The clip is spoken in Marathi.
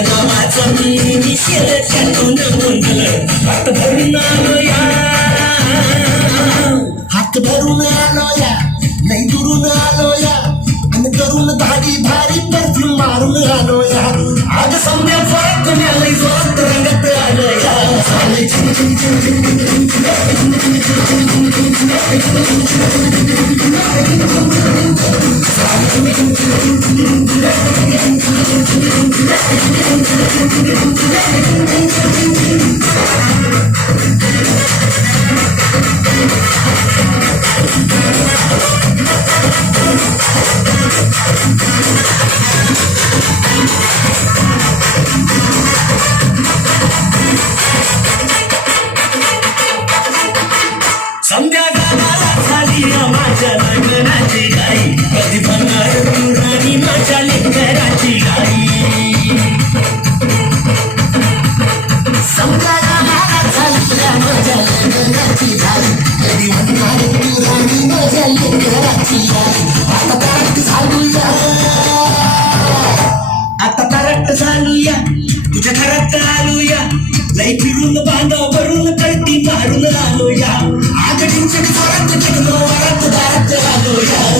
नावाचं मी शेर त्यातून गुंतलं हात भरून आलो या हात भरून आलो या नाही दुरून आलो या आणि करून भारी भारी परफ्यूम मारून आलो या आज समजा फरक लई जोरात रंगत आलो या संध्या गावाला झाली माझ्या लग्नाची गाई कधी बनणार तू राणी माझ्या लेकराची गाई संध्या गावाला झाली माझ्या लग्नाची गाई कधी बनणार तू राणी माझ्या लेकराची गाई आता तरट झालूया आता तरट झालूया तुझ्या घरात आलूया लई फिरून बांधाव भरून कळती मारून आलोया आगडींच्या जोरात टिकलो वरात दारात आलोया